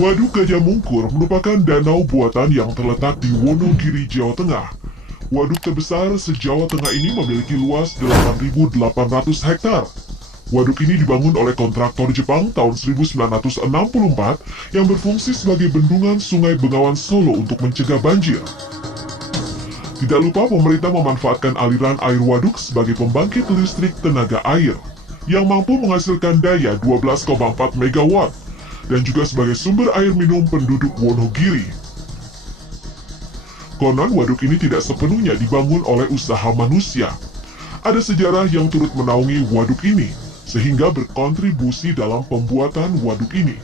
Waduk Gajah Mungkur merupakan danau buatan yang terletak di Wonogiri, Jawa Tengah. Waduk terbesar se-Jawa Tengah ini memiliki luas 8.800 hektar. Waduk ini dibangun oleh kontraktor Jepang tahun 1964 yang berfungsi sebagai bendungan Sungai Bengawan Solo untuk mencegah banjir. Tidak lupa pemerintah memanfaatkan aliran air waduk sebagai pembangkit listrik tenaga air yang mampu menghasilkan daya 12,4 MW dan juga sebagai sumber air minum penduduk Wonogiri. Konon waduk ini tidak sepenuhnya dibangun oleh usaha manusia. Ada sejarah yang turut menaungi waduk ini, sehingga berkontribusi dalam pembuatan waduk ini.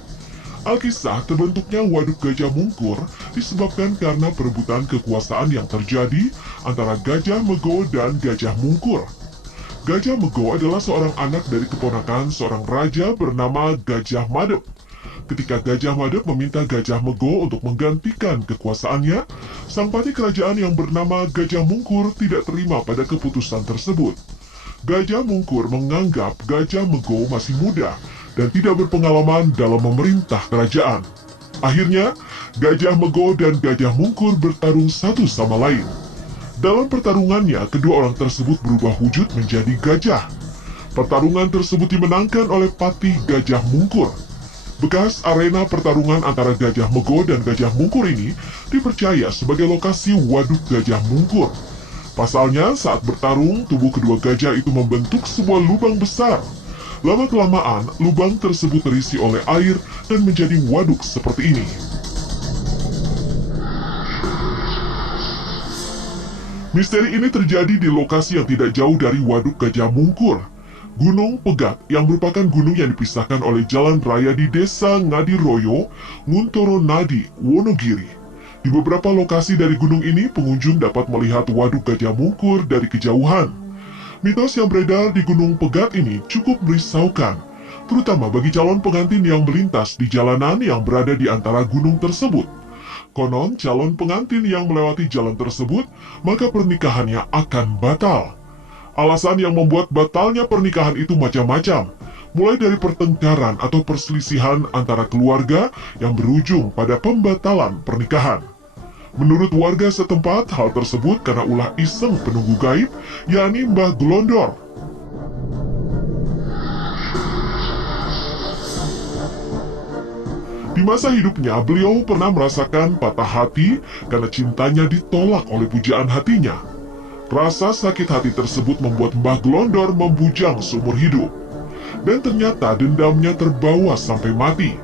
Alkisah terbentuknya Waduk Gajah Mungkur disebabkan karena perebutan kekuasaan yang terjadi antara Gajah Mego dan Gajah Mungkur. Gajah Mego adalah seorang anak dari keponakan seorang raja bernama Gajah Madep. Ketika Gajah Madep meminta Gajah Mego untuk menggantikan kekuasaannya, sang pati kerajaan yang bernama Gajah Mungkur tidak terima pada keputusan tersebut. Gajah Mungkur menganggap Gajah Mego masih muda dan tidak berpengalaman dalam memerintah kerajaan. Akhirnya, Gajah Mego dan Gajah Mungkur bertarung satu sama lain. Dalam pertarungannya, kedua orang tersebut berubah wujud menjadi gajah. Pertarungan tersebut dimenangkan oleh pati Gajah Mungkur. Bekas arena pertarungan antara Gajah Mego dan Gajah Mungkur ini dipercaya sebagai lokasi Waduk Gajah Mungkur. Pasalnya, saat bertarung, tubuh kedua gajah itu membentuk sebuah lubang besar. Lama-kelamaan, lubang tersebut terisi oleh air dan menjadi waduk seperti ini. Misteri ini terjadi di lokasi yang tidak jauh dari Waduk Gajah Mungkur, Gunung Pegat, yang merupakan gunung yang dipisahkan oleh jalan raya di Desa Ngadiroyo, Nguntoro Nadi, Wonogiri. Di beberapa lokasi dari gunung ini, pengunjung dapat melihat Waduk Gajah Mungkur dari kejauhan. Mitos yang beredar di Gunung Pegat ini cukup merisaukan, terutama bagi calon pengantin yang melintas di jalanan yang berada di antara gunung tersebut. Konon, calon pengantin yang melewati jalan tersebut, maka pernikahannya akan batal. Alasan yang membuat batalnya pernikahan itu macam-macam, mulai dari pertengkaran atau perselisihan antara keluarga yang berujung pada pembatalan pernikahan. Menurut warga setempat, hal tersebut karena ulah iseng penunggu gaib, yakni Mbah Glondor. Di masa hidupnya, beliau pernah merasakan patah hati karena cintanya ditolak oleh pujaan hatinya. Rasa sakit hati tersebut membuat Mbah Glondor membujang seumur hidup. Dan ternyata dendamnya terbawa sampai mati.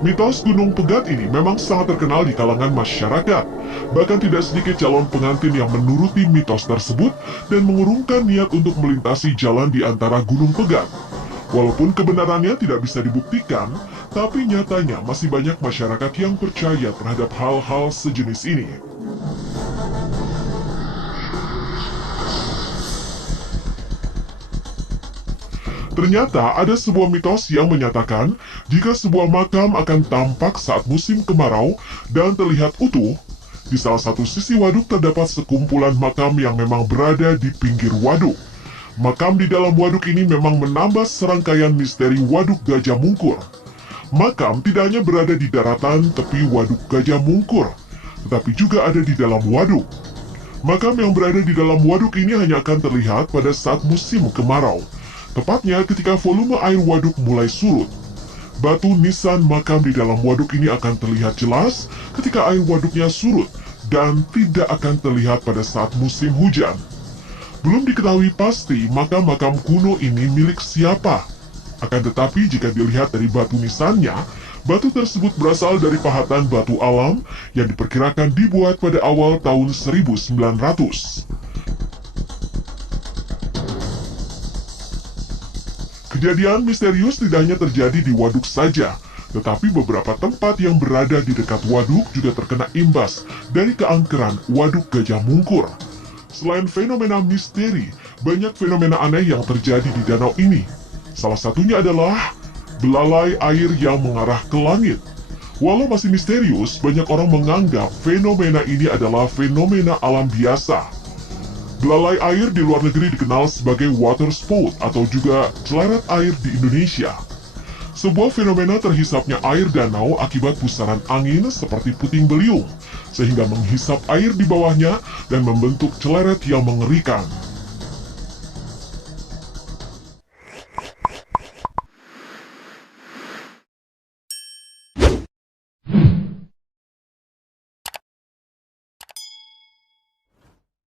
Mitos Gunung Pegat ini memang sangat terkenal di kalangan masyarakat. Bahkan tidak sedikit calon pengantin yang menuruti mitos tersebut dan mengurungkan niat untuk melintasi jalan di antara Gunung Pegat. Walaupun kebenarannya tidak bisa dibuktikan, tapi nyatanya masih banyak masyarakat yang percaya terhadap hal-hal sejenis ini. Ternyata ada sebuah mitos yang menyatakan jika sebuah makam akan tampak saat musim kemarau dan terlihat utuh, di salah satu sisi waduk terdapat sekumpulan makam yang memang berada di pinggir waduk. Makam di dalam waduk ini memang menambah serangkaian misteri Waduk Gajah Mungkur. Makam tidak hanya berada di daratan tepi Waduk Gajah Mungkur, tetapi juga ada di dalam waduk. Makam yang berada di dalam waduk ini hanya akan terlihat pada saat musim kemarau. Tepatnya ketika volume air waduk mulai surut. Batu nisan makam di dalam waduk ini akan terlihat jelas ketika air waduknya surut dan tidak akan terlihat pada saat musim hujan. Belum diketahui pasti makam-makam kuno ini milik siapa. Akan tetapi jika dilihat dari batu nisannya, batu tersebut berasal dari pahatan batu alam yang diperkirakan dibuat pada awal tahun 1900. Kejadian misterius tidak hanya terjadi di waduk saja, tetapi beberapa tempat yang berada di dekat waduk juga terkena imbas dari keangkeran Waduk Gajah Mungkur. Selain fenomena misteri, banyak fenomena aneh yang terjadi di danau ini. Salah satunya adalah belalai air yang mengarah ke langit. Walau masih misterius, banyak orang menganggap fenomena ini adalah fenomena alam biasa. Belalai air di luar negeri dikenal sebagai water spout atau juga celaret air di Indonesia. sebuah fenomena terhisapnya air danau akibat pusaran angin seperti puting beliung, sehingga menghisap air di bawahnya dan membentuk celeret yang mengerikan.